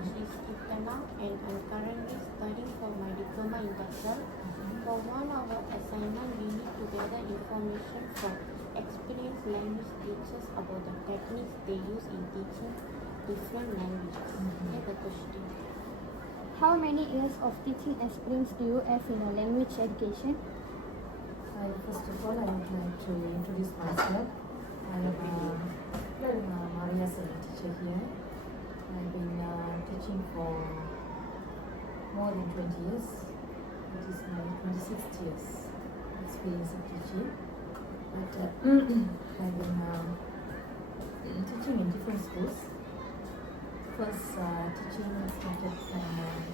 language is Kirtana and I'm currently studying for my diploma in Texel. For 1 hour assignment, we need to gather information from experienced language teachers about the techniques they use in teaching different languages. Here's the question. How many years of teaching experience do you have in a language education? First of all, I would like to introduce myself. I am Maria, a teacher here. I've been teaching for more than 20 years. It is my 26th year's experience of teaching. But I've been teaching in different schools. First, teaching started from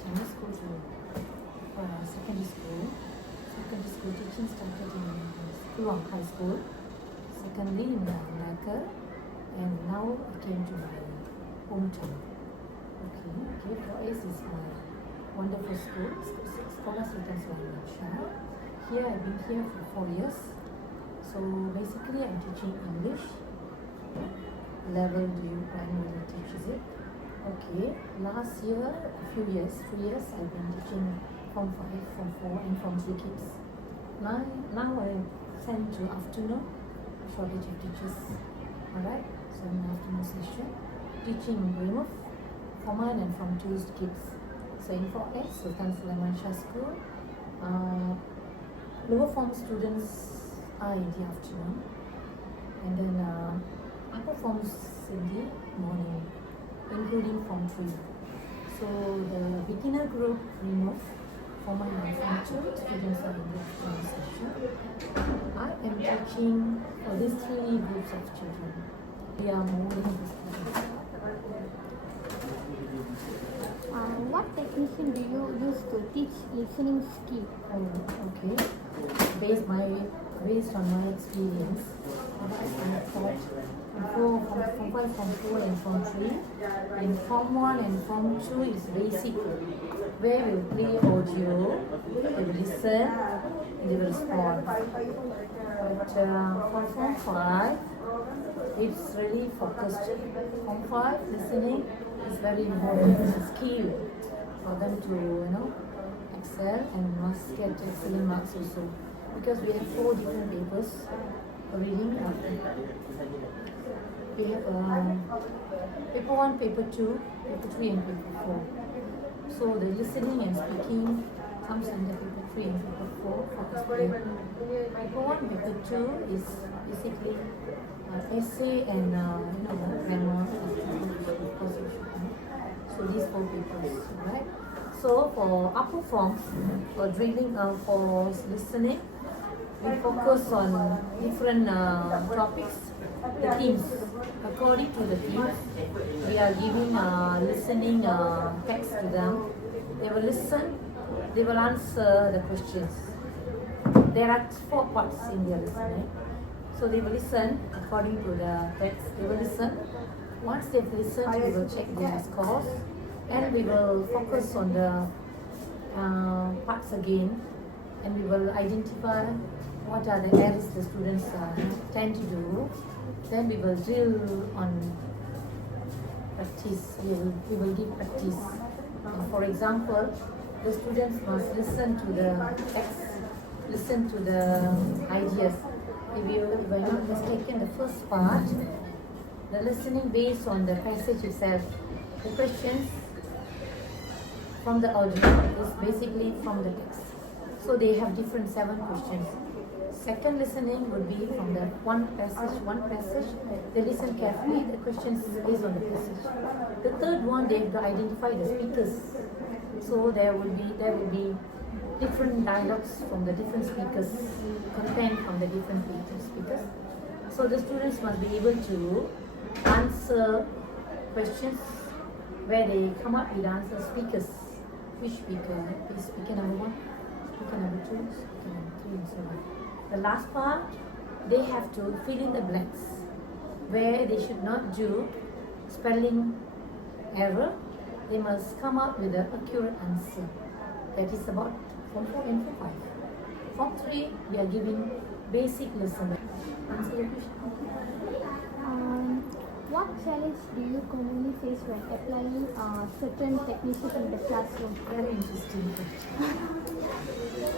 Chinese school to secondary school. Secondary school teaching started in Kluang High School. Secondly, in Malacca. And now I came to my hometown. Okay, KFOS is my wonderful school, Sekolah Sultan Sulaiman Shah. Here I've been here for 4 years. So basically I'm teaching English. Level do you primarily teaches it. Okay, last year, a few years, 3 years, I've been teaching Form 5, Form 4 and Form 3 kids. Now I send to afternoon, shortage of teachers. Alright, so in the afternoon session, teaching Weymouth, Form 1 and Form 2 kids. So in 4S, Sultan Sulaiman Shah School, lower form students are in the afternoon, and then upper forms in the morning, including Form 3. So the beginner group remove Form 1 and Form 2 students are in the afternoon session. I am teaching for these 3 groups of children. We are moving the students. What technique do you use to teach listening skill? Okay. Based on my experience, what I have taught Form 1, Form 4 and Form 3. In Form 1 and Form 2 is basic, where we play audio, they will listen, and they will respond. But for Form 5, it's really focused. Form 5, listening is very important skill for them to excel and must get excellent marks also, because we have 4 different papers for reading. We have paper 1, paper 2, paper 3 and paper 4. So the listening and speaking comes under paper 3 and paper 4. Paper 1, paper 2 is basically essay and grammar. So these 4 papers, right? So for upper forms, for drilling, for listening, we focus on different topics, the themes. According to the themes, we are giving listening text to them. They will listen, they will answer the questions. There are 4 parts in their listening. So they will listen according to the text. They will listen. Once they've listened, we will check their scores, and we will focus on the parts again, and we will identify what are the errors the students tend to do. Then we will drill on practice. We will give practice. For example, the students must listen to the text, listen to the ideas. If I am not mistaken, the first part, the listening based on the passage itself. The questions from the audio is basically from the text. So they have different 7 questions. Second listening would be from the one passage. They listen carefully, the questions based on the passage. The third one, they have to identify the speakers. So there will be different dialogues from the different speakers, content from the different speakers. So the students must be able to answer questions where they come up with answer speakers. Which speaker is speaker number 1, speaker number 2, speaker number 3, and so on. The last part, they have to fill in the blanks where they should not do spelling error. They must come up with an accurate answer. That is about Form 4 and Form 5. Form 3, we are giving basic listening. Answer your question. What challenge do you commonly face when applying certain techniques in the classroom? Very interesting question.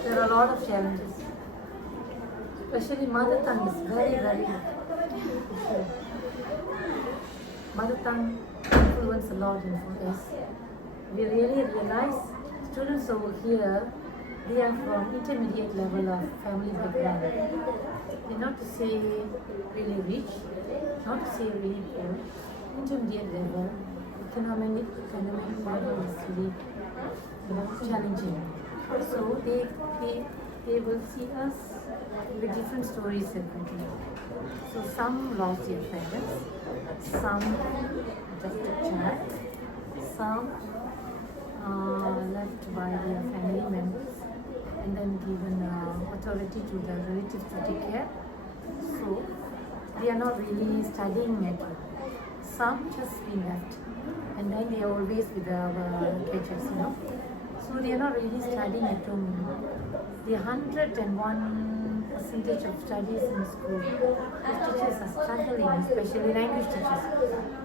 There are a lot of challenges. Especially mother tongue is very, very difficult. Mother tongue influence a lot in us. We really realize students over here, they are from intermediate level of family background. They're not to say really rich, not to say really poor, intermediate level. Economic level is really challenging. So they will see us with different stories separately. So some lost their parents, some just a child, some left by their family members and then given authority to the relatives to take care. So they are not really studying at all. Some just been left and then they are always with our catchers. So they are not really studying at home. The 101% of studies in school, these teachers are struggling, especially language teachers.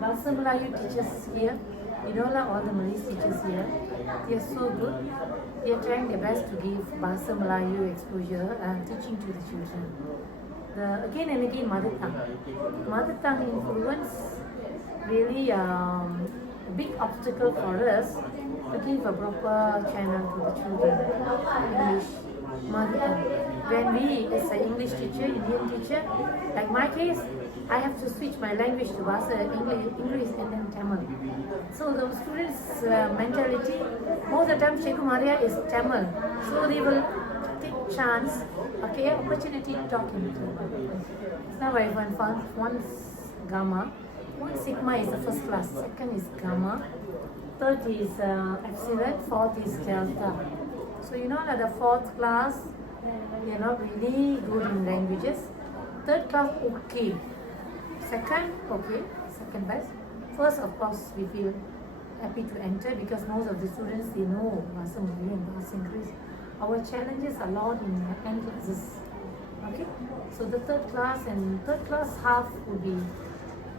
Bahasa Melayu teachers here, all the Malay teachers here, they are so good. They are trying their best to give Bahasa Melayu exposure and teaching to the children. Again and again, mother tongue. Mother tongue influence really a big obstacle for us to give a proper channel to the children. English, mother tongue. When we, as an English teacher, Indian teacher, like my case, I have to switch my language to Bahasa English and then Tamil. So the students' mentality, most of the time Cikgu Maria is Tamil. So they will take chance, opportunity to talk in Tamil. Now I found one Gamma, one Sigma is the first class, second is Gamma, third is Epsilon, fourth is Delta. So that the fourth class, they are not really good in languages. Third class, okay. Second, okay, second best. First, of course, we feel happy to enter because most of the students, they know Bahasa Melayu and Bahasa Inggeris. Our challenges are a lot in end classes. Okay, so the third class half would be,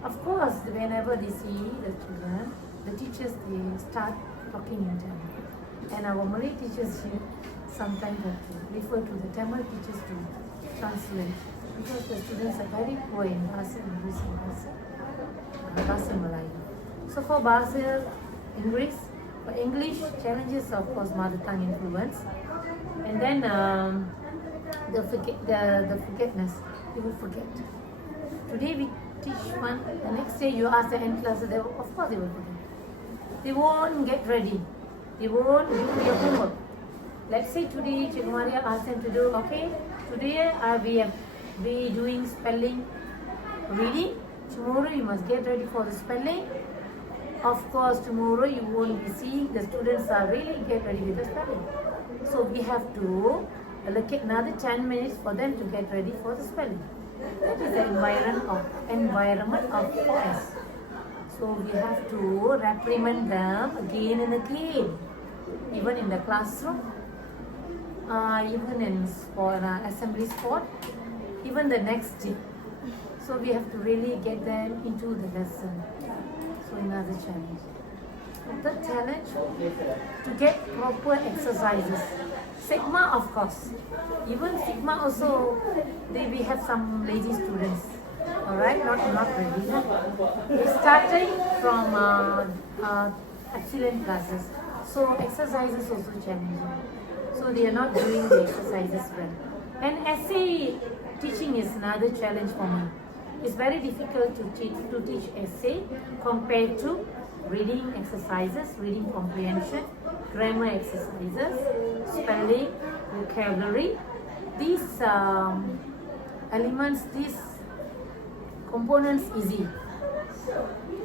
of course, whenever they see the children, the teachers, they start talking in Tamil. And our Malay teachers here sometimes have to refer to the Tamil teachers to translate because the students are very poor in Bahasa Inggeris and Bahasa Melayu. So for Bahasa Inggeris, for English, challenges of course mother tongue influence, and then the forgetness. They will forget. Today we teach one, the next day you ask the end classes, of course they will forget. They won't get ready. They won't do their homework. Let's say today Cikgu Maria asked them to do, okay, today we doing spelling, reading. Tomorrow you must get ready for the spelling. Of course, tomorrow you won't be seeing the students are really get ready with the spelling. So we have to allocate another 10 minutes for them to get ready for the spelling. That is the environment of OS. So we have to reprimand them again and again, even in the classroom, even in assembly sport, even the next day. So we have to really get them into the lesson. So another challenge. The challenge to get proper exercises. Sigma, of course. Even Sigma also, we have some lazy students. Alright, not really. We started from excellent classes. So exercises also challenging. So they are not doing the exercises well. And essay teaching is another challenge for me. It's very difficult to teach essay compared to reading exercises, reading comprehension, grammar exercises, spelling, vocabulary. These elements, these components easy.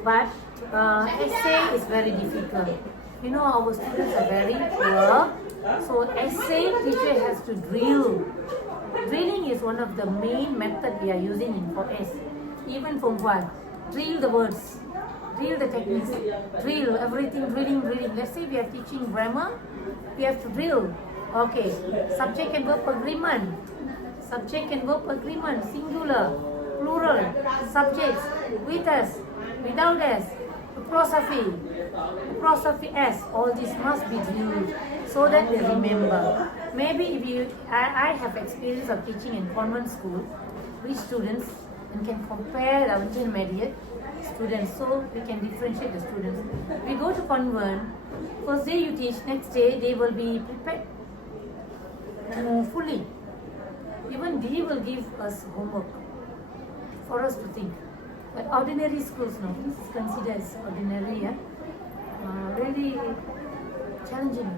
But essay is very difficult. Our students are very poor. So essay teacher has to drill. Drilling is one of the main method we are using in 4S. Even for what? Drill the words, drill the techniques, drill everything, drilling. Let's say we are teaching grammar, we have to drill. Okay, subject and verb agreement, singular, plural, subjects, with us, without S, apostrophe, apostrophe S, all this must be used so that they remember. Maybe if I have experience of teaching in convent school with students and can compare the intermediate students, so we can differentiate the students. We go to convent, first day you teach, next day they will be prepared fully. Even they will give us homework for us to think. But ordinary schools, no, this is considered as ordinary, yeah? Really challenging,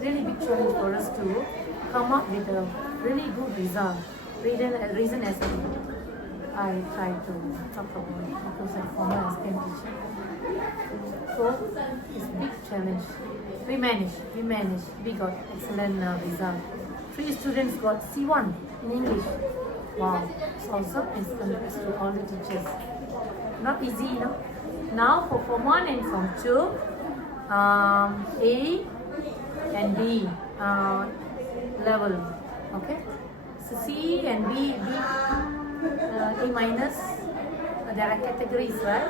really big challenge for us to come up with a really good result. Reason as I try to talk about it because I'm former assistant teacher. So it's a big challenge. We managed. We got excellent result. 3 students got C1 in English. Wow, it's also congrats to all the teachers. Not easy, you know. Now for Form 1 and Form 2, A and B level. Okay, so C and B, A minus. There are categories, right?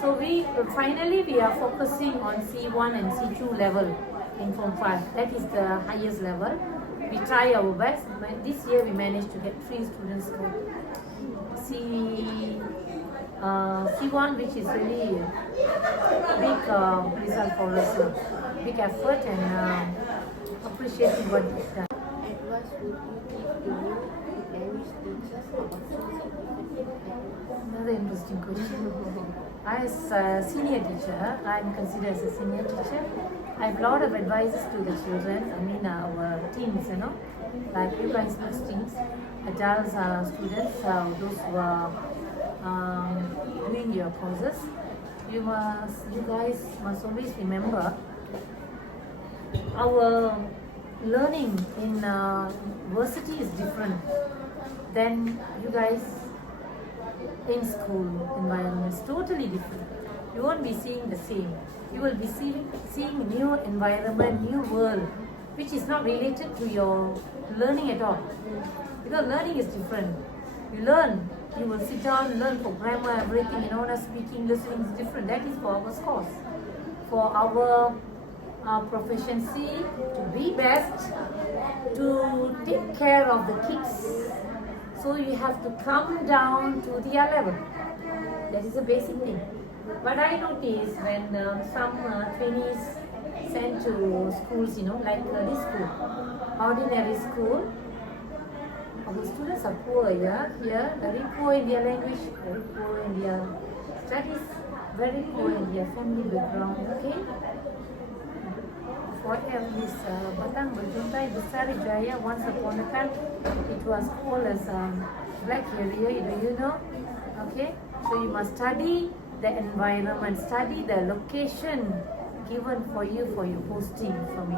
So we are focusing on C1 and C2 level in Form 5. That is the highest level. We try our best. This year we managed to get 3 students to C1, which is really big result for us. Big effort and appreciating what we've done. Advice would you give to new language teachers about choosing different Another interesting question. As a senior teacher, I'm considered as a senior teacher. I have a lot of advices to the children. I mean, our teens, you know, like you guys know teens, adults, students, those who are doing your courses. You guys must always remember our learning in university is different than you guys in school environment. It's totally different. You won't be seeing the same. You will be seeing new environment, new world, which is not related to your learning at all. Because learning is different. You learn, you will sit down, learn for grammar, everything, speaking, listening is different. That is for our course. For our proficiency, to be best, to take care of the kids. So you have to come down to their level. That is a basic thing. But I notice when some trainees sent to schools, like this school, ordinary school, our students are poor, here, very poor in their language, very poor in their studies, very poor in their family background, okay? For this Batang Berjuntai Besar Jaya, once upon a time, it was called as Black Area, do you know? Okay, so you must study the environment, study the location given for you for your posting for me.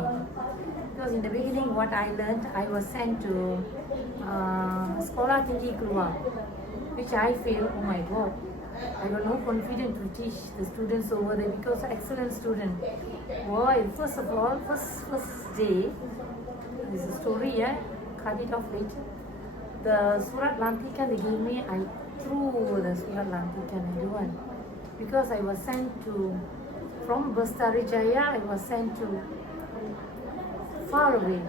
Because in the beginning, what I learned, I was sent to Sekolah Tinggi Keluar, which I feel, oh my God, I got no confidence to teach the students over there because excellent student. Boy, first of all, first day, there's a story, cut it off later. The Surat Lantikan they gave me, I threw the Surat Lantikan, I don't want. Because I was sent to, from Bestari Jaya, I was sent to far away,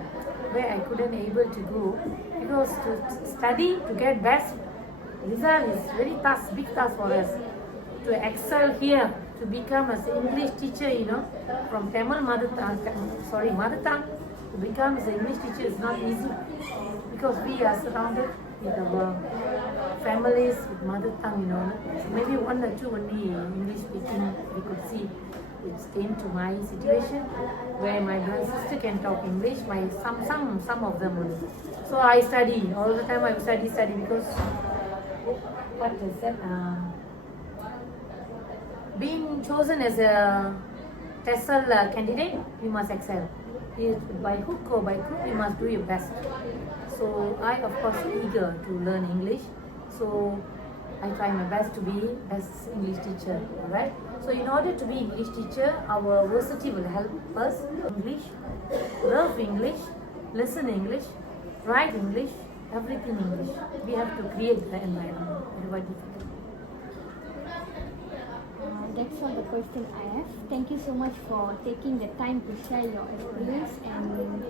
where I couldn't able to go. Because to study, to get best result is very task, big task for us. To excel here, to become as an English teacher, from Tamil mother tongue, to become as an English teacher is not easy. Because we are surrounded with our families with mother tongue, So maybe 1 or 2 only English speaking we could see. It came to my situation where my brother and sister can talk English, some of them only. So I study, all the time I study because what is that? Being chosen as a TESOL candidate, you must excel. By hook or by crook, you must do your best. So I, of course, eager to learn English. So I try my best to be best English teacher. Alright. So in order to be English teacher, our university will help us English, love English, listen English, write English, everything English. We have to create the environment. Very difficult. that's all the question I have. Thank you so much for taking the time to share your experience, and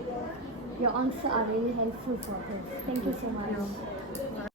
your answers are really helpful for us. Thank you so much.